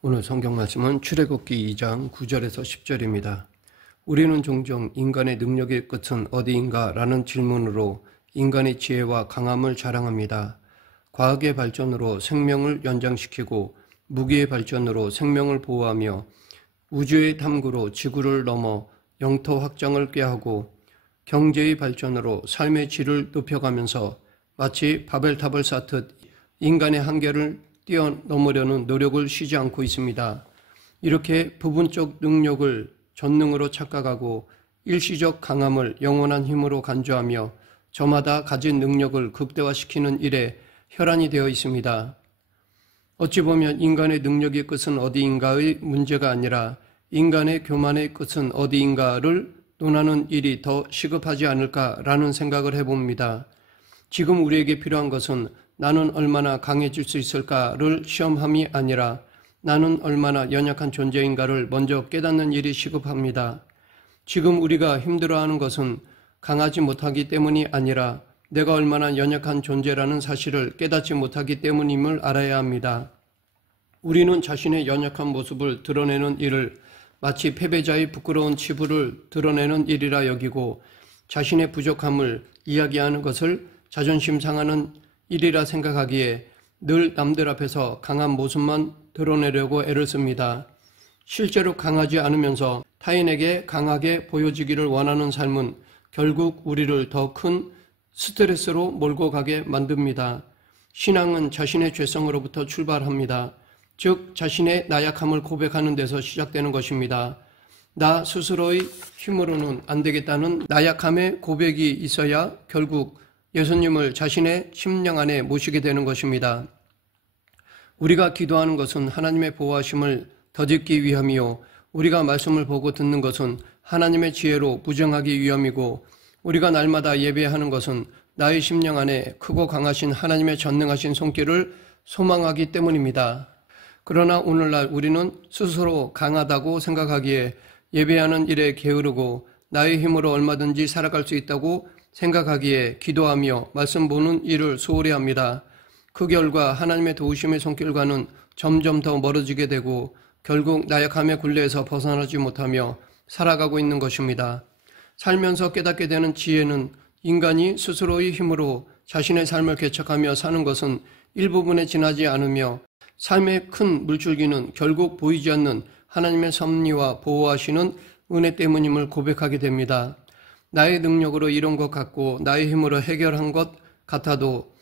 오늘 성경 말씀은 출애굽기 2장 9절에서 10절입니다. 우리는 종종 인간의 능력의 끝은 어디인가? 라는 질문으로 인간의 지혜와 강함을 자랑합니다. 과학의 발전으로 생명을 연장시키고 무기의 발전으로 생명을 보호하며 우주의 탐구로 지구를 넘어 영토 확장을 꾀하고 경제의 발전으로 삶의 질을 높여가면서 마치 바벨탑을 쌓듯 인간의 한계를 뛰어넘으려는 노력을 쉬지 않고 있습니다. 이렇게 부분적 능력을 전능으로 착각하고 일시적 강함을 영원한 힘으로 간주하며 저마다 가진 능력을 극대화시키는 일에 혈안이 되어 있습니다. 어찌 보면 인간의 능력의 끝은 어디인가의 문제가 아니라 인간의 교만의 끝은 어디인가를 논하는 일이 더 시급하지 않을까라는 생각을 해봅니다. 지금 우리에게 필요한 것은 나는 얼마나 강해질 수 있을까를 시험함이 아니라 나는 얼마나 연약한 존재인가를 먼저 깨닫는 일이 시급합니다. 지금 우리가 힘들어하는 것은 강하지 못하기 때문이 아니라 내가 얼마나 연약한 존재라는 사실을 깨닫지 못하기 때문임을 알아야 합니다. 우리는 자신의 연약한 모습을 드러내는 일을 마치 패배자의 부끄러운 치부를 드러내는 일이라 여기고 자신의 부족함을 이야기하는 것을 자존심 상하는 일이라 생각하기에 늘 남들 앞에서 강한 모습만 드러내려고 애를 씁니다. 실제로 강하지 않으면서 타인에게 강하게 보여지기를 원하는 삶은 결국 우리를 더 큰 스트레스로 몰고 가게 만듭니다. 신앙은 자신의 죄성으로부터 출발합니다. 즉 자신의 나약함을 고백하는 데서 시작되는 것입니다. 나 스스로의 힘으로는 안 되겠다는 나약함의 고백이 있어야 결국 예수님을 자신의 심령 안에 모시게 되는 것입니다. 우리가 기도하는 것은 하나님의 보호하심을 덧입기 위함이요 우리가 말씀을 보고 듣는 것은 하나님의 지혜로 부정하기 위함이고 우리가 날마다 예배하는 것은 나의 심령 안에 크고 강하신 하나님의 전능하신 손길을 소망하기 때문입니다. 그러나 오늘날 우리는 스스로 강하다고 생각하기에 예배하는 일에 게으르고 나의 힘으로 얼마든지 살아갈 수 있다고 생각하기에 기도하며 말씀 보는 일을 소홀히 합니다. 그 결과 하나님의 도우심의 손길과는 점점 더 멀어지게 되고 결국 나약함의 굴레에서 벗어나지 못하며 살아가고 있는 것입니다. 살면서 깨닫게 되는 지혜는 인간이 스스로의 힘으로 자신의 삶을 개척하며 사는 것은 일부분에 지나지 않으며 삶의 큰 물줄기는 결국 보이지 않는 하나님의 섭리와 보호하시는 은혜 때문임을 고백하게 됩니다. 나의 능력으로 이룬 것 같고 나의 힘으로 해결한 것 같아도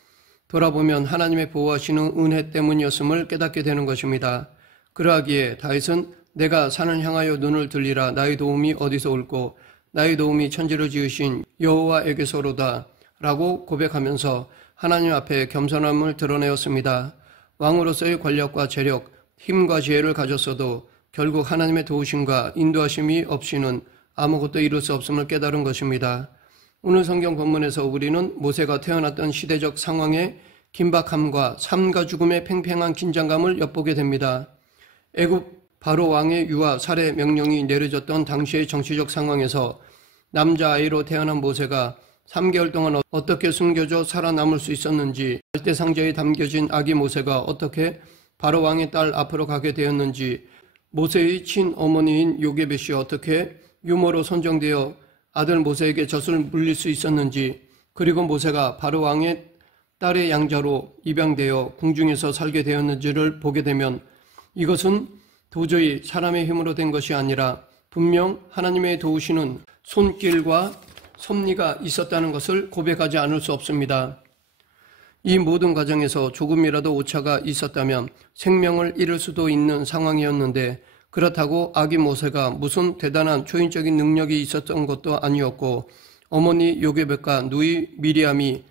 돌아보면 하나님의 보호하시는 은혜 때문이었음을 깨닫게 되는 것입니다. 그러하기에 다윗은 내가 산을 향하여 눈을 들리라 나의 도움이 어디서 올꼬 나의 도움이 천지를 지으신 여호와에게서로다 라고 고백하면서 하나님 앞에 겸손함을 드러내었습니다. 왕으로서의 권력과 재력, 힘과 지혜를 가졌어도 결국 하나님의 도우심과 인도하심이 없이는 아무것도 이룰 수 없음을 깨달은 것입니다. 오늘 성경 본문에서 우리는 모세가 태어났던 시대적 상황의 긴박함과 삶과 죽음의 팽팽한 긴장감을 엿보게 됩니다. 애굽 바로 왕의 유아 살해 명령이 내려졌던 당시의 정치적 상황에서 남자아이로 태어난 모세가 3개월 동안 어떻게 숨겨져 살아남을 수 있었는지, 갈대 상자에 담겨진 아기 모세가 어떻게 바로 왕의 딸 앞으로 가게 되었는지, 모세의 친어머니인 요게벳이 어떻게 유모로 선정되어 아들 모세에게 젖을 물릴 수 있었는지, 그리고 모세가 바로 왕의 딸의 양자로 입양되어 궁중에서 살게 되었는지를 보게 되면 이것은 도저히 사람의 힘으로 된 것이 아니라 분명 하나님의 도우시는 손길과 섭리가 있었다는 것을 고백하지 않을 수 없습니다. 이 모든 과정에서 조금이라도 오차가 있었다면 생명을 잃을 수도 있는 상황이었는데 그렇다고 아기 모세가 무슨 대단한 초인적인 능력이 있었던 것도 아니었고 어머니 요게벳과 누이 미리암이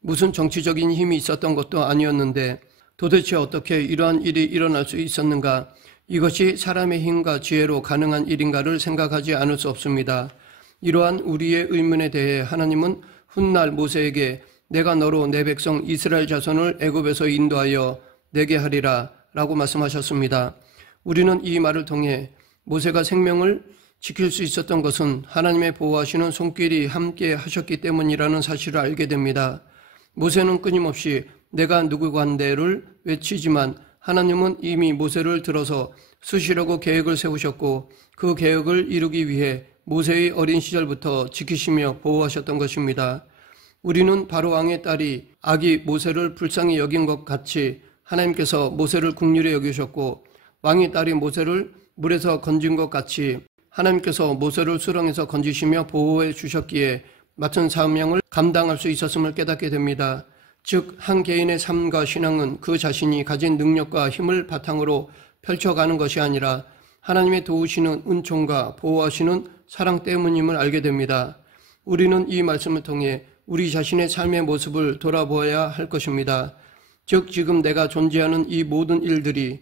무슨 정치적인 힘이 있었던 것도 아니었는데 도대체 어떻게 이러한 일이 일어날 수 있었는가? 이것이 사람의 힘과 지혜로 가능한 일인가를 생각하지 않을 수 없습니다. 이러한 우리의 의문에 대해 하나님은 훗날 모세에게 내가 너로 내 백성 이스라엘 자손을 애굽에서 인도하여 내게 하리라 라고 말씀하셨습니다. 우리는 이 말을 통해 모세가 생명을 지킬 수 있었던 것은 하나님의 보호하시는 손길이 함께 하셨기 때문이라는 사실을 알게 됩니다. 모세는 끊임없이 내가 누구간데를 외치지만 하나님은 이미 모세를 들어서 쓰시려고 계획을 세우셨고 그 계획을 이루기 위해 모세의 어린 시절부터 지키시며 보호하셨던 것입니다. 우리는 바로 왕의 딸이 아기 모세를 불쌍히 여긴 것 같이 하나님께서 모세를 긍휼히 여기셨고 왕의 딸이 모세를 물에서 건진 것 같이 하나님께서 모세를 수렁에서 건지시며 보호해 주셨기에 맡은 사명을 감당할 수 있었음을 깨닫게 됩니다. 즉, 한 개인의 삶과 신앙은 그 자신이 가진 능력과 힘을 바탕으로 펼쳐가는 것이 아니라 하나님의 도우시는 은총과 보호하시는 사랑 때문임을 알게 됩니다. 우리는 이 말씀을 통해 우리 자신의 삶의 모습을 돌아보아야 할 것입니다. 즉, 지금 내가 존재하는 이 모든 일들이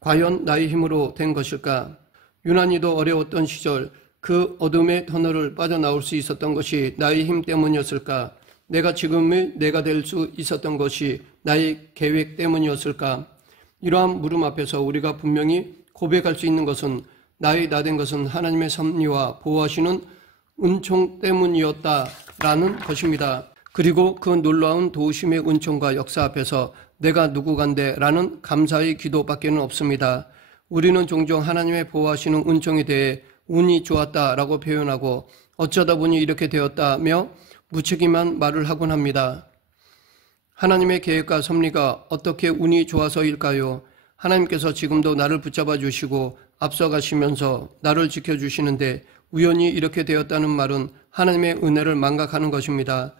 과연 나의 힘으로 된 것일까? 유난히도 어려웠던 시절 그 어둠의 터널을 빠져나올 수 있었던 것이 나의 힘 때문이었을까? 내가 지금의 내가 될 수 있었던 것이 나의 계획 때문이었을까? 이러한 물음 앞에서 우리가 분명히 고백할 수 있는 것은 나의 나 된 것은 하나님의 섭리와 보호하시는 은총 때문이었다라는 것입니다. 그리고 그 놀라운 도우심의 은총과 역사 앞에서 내가 누구간데 라는 감사의 기도밖에는 없습니다. 우리는 종종 하나님의 보호하시는 은총에 대해 운이 좋았다라고 표현하고 어쩌다 보니 이렇게 되었다며 무책임한 말을 하곤 합니다. 하나님의 계획과 섭리가 어떻게 운이 좋아서일까요? 하나님께서 지금도 나를 붙잡아 주시고 앞서가시면서 나를 지켜주시는데 우연히 이렇게 되었다는 말은 하나님의 은혜를 망각하는 것입니다.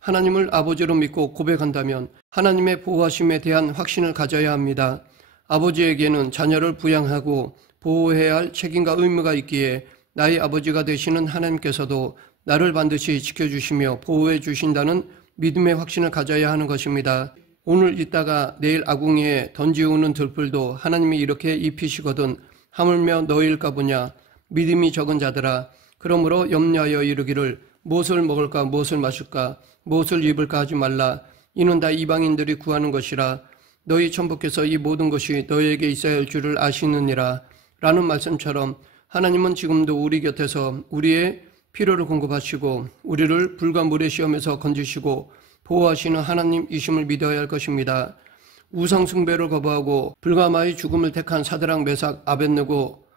하나님을 아버지로 믿고 고백한다면 하나님의 보호하심에 대한 확신을 가져야 합니다. 아버지에게는 자녀를 부양하고 보호해야 할 책임과 의무가 있기에 나의 아버지가 되시는 하나님께서도 나를 반드시 지켜주시며 보호해 주신다는 믿음의 확신을 가져야 하는 것입니다. 오늘 있다가 내일 아궁이에 던지우는 들풀도 하나님이 이렇게 입히시거든 하물며 너희일까 보냐. 믿음이 적은 자들아, 그러므로 염려하여 이르기를 무엇을 먹을까 무엇을 마실까 무엇을 입을까 하지 말라. 이는 다 이방인들이 구하는 것이라. 너희 천부께서 이 모든 것이 너희에게 있어야 할 줄을 아시느니라. 라는 말씀처럼 하나님은 지금도 우리 곁에서 우리의 필요를 공급하시고 우리를 불과 물의 시험에서 건지시고 보호하시는 하나님이심을 믿어야 할 것입니다. 우상 숭배를 거부하고 불가마의 죽음을 택한 사드락 메삭 아벳느고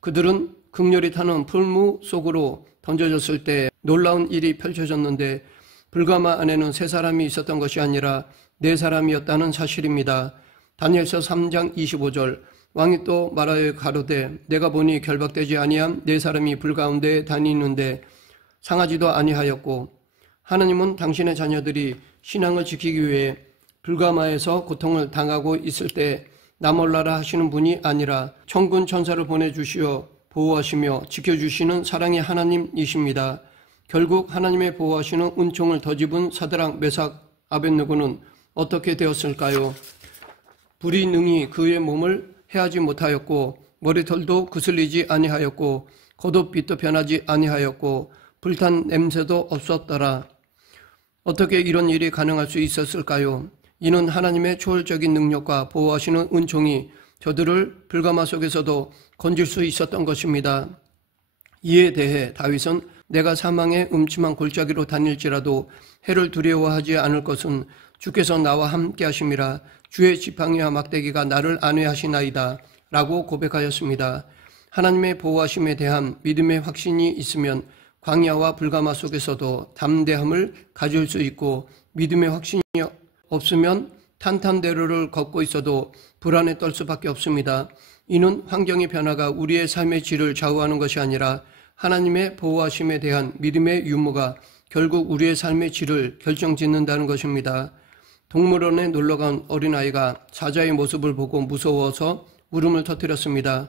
그들은 극렬히 타는 풀무 속으로 던져졌을 때 놀라운 일이 펼쳐졌는데 불가마 안에는 세 사람이 있었던 것이 아니라 네 사람이었다는 사실입니다. 다니엘서 3장 25절 왕이 또 말하여 가로되 내가 보니 결박되지 아니한 네 사람이 불 가운데 다니는데 상하지도 아니하였고 하나님은 당신의 자녀들이 신앙을 지키기 위해 불가마에서 고통을 당하고 있을 때 나 몰라라 하시는 분이 아니라 천군 천사를 보내주시어 보호하시며 지켜주시는 사랑의 하나님이십니다. 결국 하나님의 보호하시는 은총을 덧입은 사드락 메삭 아벳느고는 어떻게 되었을까요? 불이 능히 그의 몸을 해하지 못하였고 머리털도 그슬리지 아니하였고 겉옷빛도 변하지 아니하였고 불탄 냄새도 없었더라. 어떻게 이런 일이 가능할 수 있었을까요? 이는 하나님의 초월적인 능력과 보호하시는 은총이 저들을 불가마 속에서도 건질 수 있었던 것입니다. 이에 대해 다윗은 내가 사망의 음침한 골짜기로 다닐지라도 해를 두려워하지 않을 것은 주께서 나와 함께 하심이라. 주의 지팡이와 막대기가 나를 안위하시나이다 라고 고백하였습니다. 하나님의 보호하심에 대한 믿음의 확신이 있으면 광야와 불가마 속에서도 담대함을 가질 수 있고 믿음의 확신이 없으면 탄탄대로를 걷고 있어도 불안에 떨 수밖에 없습니다. 이는 환경의 변화가 우리의 삶의 질을 좌우하는 것이 아니라 하나님의 보호하심에 대한 믿음의 유무가 결국 우리의 삶의 질을 결정짓는다는 것입니다. 동물원에 놀러간 어린아이가 사자의 모습을 보고 무서워서 울음을 터뜨렸습니다.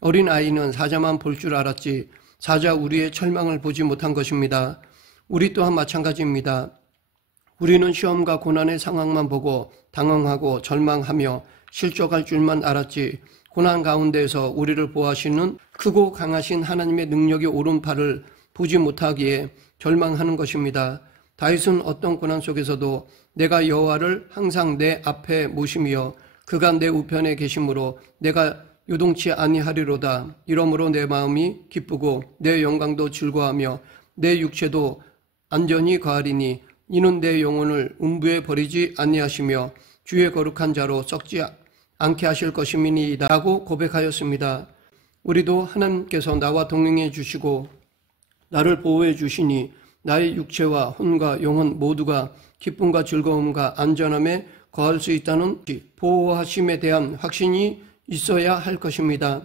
어린아이는 사자만 볼 줄 알았지 사자 우리의 철망을 보지 못한 것입니다. 우리 또한 마찬가지입니다. 우리는 시험과 고난의 상황만 보고 당황하고 절망하며 실족할 줄만 알았지 고난 가운데에서 우리를 보호하시는 크고 강하신 하나님의 능력의 오른팔을 보지 못하기에 절망하는 것입니다. 다윗은 어떤 고난 속에서도 내가 여호와를 항상 내 앞에 모심이여 그가 내 우편에 계심으로 내가 요동치 아니하리로다. 이러므로 내 마음이 기쁘고 내 영광도 즐거워하며 내 육체도 안전히 거하리니 이는 내 영혼을 음부에 버리지 아니하시며 주의 거룩한 자로 썩지 않게 하실 것임이니이다 라고 고백하였습니다. 우리도 하나님께서 나와 동행해 주시고 나를 보호해 주시니 나의 육체와 혼과 영혼 모두가 기쁨과 즐거움과 안전함에 거할 수 있다는 보호하심에 대한 확신이 있어야 할 것입니다.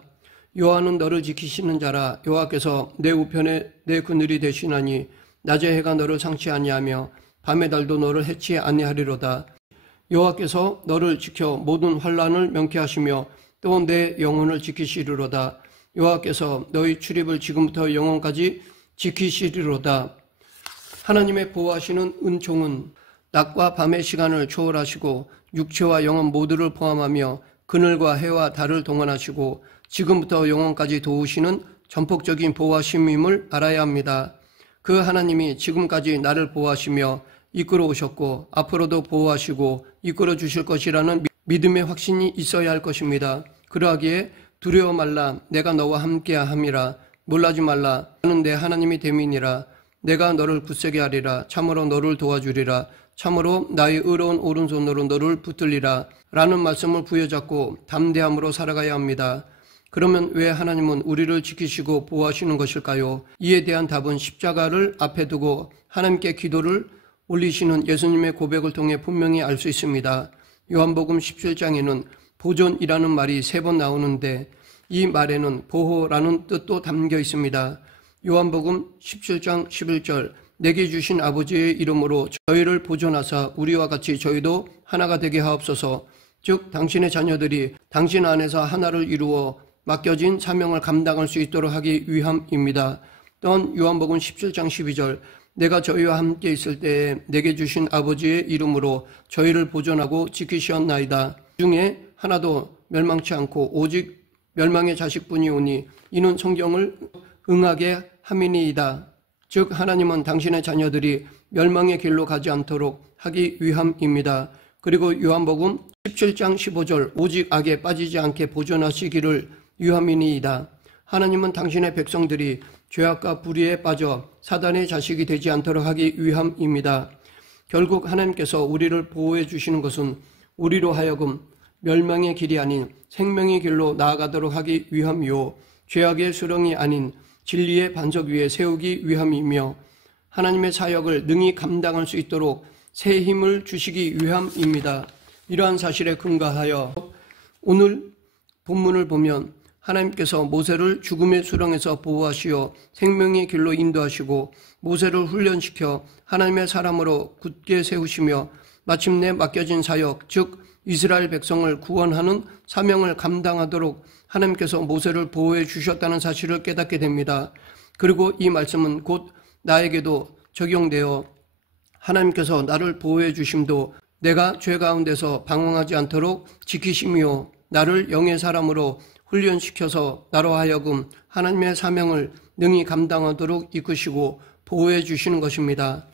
여호와는 너를 지키시는 자라. 여호와께서 내 우편에 내 그늘이 되시나니 낮의 해가 너를 상치 아니하며 밤의 달도 너를 해치 아니하리로다. 여호와께서 너를 지켜 모든 환난을 명쾌하시며 또 내 영혼을 지키시리로다. 여호와께서 너희 출입을 지금부터 영원까지 지키시리로다. 하나님의 보호하시는 은총은 낮과 밤의 시간을 초월하시고 육체와 영혼 모두를 포함하며 그늘과 해와 달을 동원하시고 지금부터 영원까지 도우시는 전폭적인 보호하심임을 알아야 합니다. 그 하나님이 지금까지 나를 보호하시며 이끌어 오셨고 앞으로도 보호하시고 이끌어 주실 것이라는 믿음의 확신이 있어야 할 것입니다. 그러하기에 두려워 말라. 내가 너와 함께함이라. 놀라지 말라. 나는 내 하나님이 됨이니라. 내가 너를 굳세게 하리라. 참으로 너를 도와주리라. 참으로 나의 의로운 오른손으로 너를 붙들리라. 라는 말씀을 부여잡고 담대함으로 살아가야 합니다. 그러면 왜 하나님은 우리를 지키시고 보호하시는 것일까요? 이에 대한 답은 십자가를 앞에 두고 하나님께 기도를 올리시는 예수님의 고백을 통해 분명히 알 수 있습니다. 요한복음 17장에는 보존이라는 말이 3번 나오는데 이 말에는 보호라는 뜻도 담겨 있습니다. 요한복음 17장 11절 내게 주신 아버지의 이름으로 저희를 보존하사 우리와 같이 저희도 하나가 되게 하옵소서. 즉 당신의 자녀들이 당신 안에서 하나를 이루어 맡겨진 사명을 감당할 수 있도록 하기 위함입니다. 또한 요한복음 17장 12절 내가 저희와 함께 있을 때에 내게 주신 아버지의 이름으로 저희를 보존하고 지키시었나이다. 중에 하나도 멸망치 않고 오직 멸망의 자식뿐이 오니 이는 성경을 응하게 함이니이다. 즉 하나님은 당신의 자녀들이 멸망의 길로 가지 않도록 하기 위함입니다. 그리고 요한복음 17장 15절 오직 악에 빠지지 않게 보존하시기를 위함이니이다. 하나님은 당신의 백성들이 죄악과 불의에 빠져 사단의 자식이 되지 않도록 하기 위함입니다. 결국 하나님께서 우리를 보호해 주시는 것은 우리로 하여금 멸망의 길이 아닌 생명의 길로 나아가도록 하기 위함이요 죄악의 수렁이 아닌 진리의 반석 위에 세우기 위함이며 하나님의 사역을 능히 감당할 수 있도록 새 힘을 주시기 위함입니다. 이러한 사실에 근거하여 오늘 본문을 보면 하나님께서 모세를 죽음의 수렁에서 보호하시어 생명의 길로 인도하시고 모세를 훈련시켜 하나님의 사람으로 굳게 세우시며 마침내 맡겨진 사역, 즉 이스라엘 백성을 구원하는 사명을 감당하도록 하나님께서 모세를 보호해 주셨다는 사실을 깨닫게 됩니다. 그리고 이 말씀은 곧 나에게도 적용되어 하나님께서 나를 보호해 주심도 내가 죄 가운데서 방황하지 않도록 지키심이요 나를 영의 사람으로 훈련시켜서 나로 하여금 하나님의 사명을 능히 감당하도록 이끄시고 보호해 주시는 것입니다.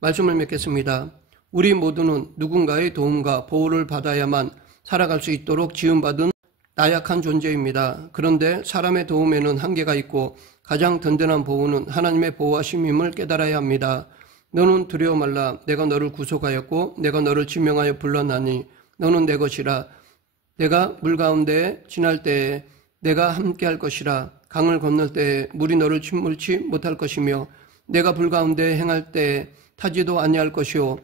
말씀을 맺겠습니다. 우리 모두는 누군가의 도움과 보호를 받아야만 살아갈 수 있도록 지음받은 나약한 존재입니다. 그런데 사람의 도움에는 한계가 있고 가장 든든한 보호는 하나님의 보호하심임을 깨달아야 합니다. 너는 두려워 말라. 내가 너를 구속하였고 내가 너를 지명하여 불렀나니 너는 내 것이라. 내가 물 가운데 지날 때에 내가 함께할 것이라. 강을 건널 때에 물이 너를 침몰치 못할 것이며 내가 불 가운데 행할 때에 타지도 아니할 것이요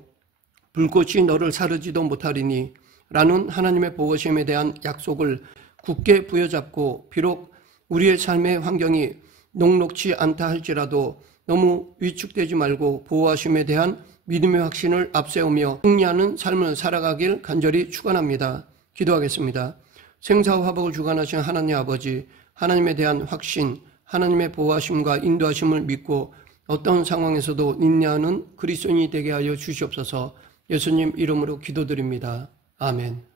불꽃이 너를 사르지도 못하리니 라는 하나님의 보호심에 대한 약속을 굳게 부여잡고 비록 우리의 삶의 환경이 녹록지 않다 할지라도 너무 위축되지 말고 보호하심에 대한 믿음의 확신을 앞세우며 승리하는 삶을 살아가길 간절히 축원합니다. 기도하겠습니다. 생사와 화복을 주관하신 하나님 아버지, 하나님에 대한 확신, 하나님의 보호하심과 인도하심을 믿고 어떤 상황에서도 인내하는 그리스도인이 되게 하여 주시옵소서. 예수님 이름으로 기도드립니다. 아멘.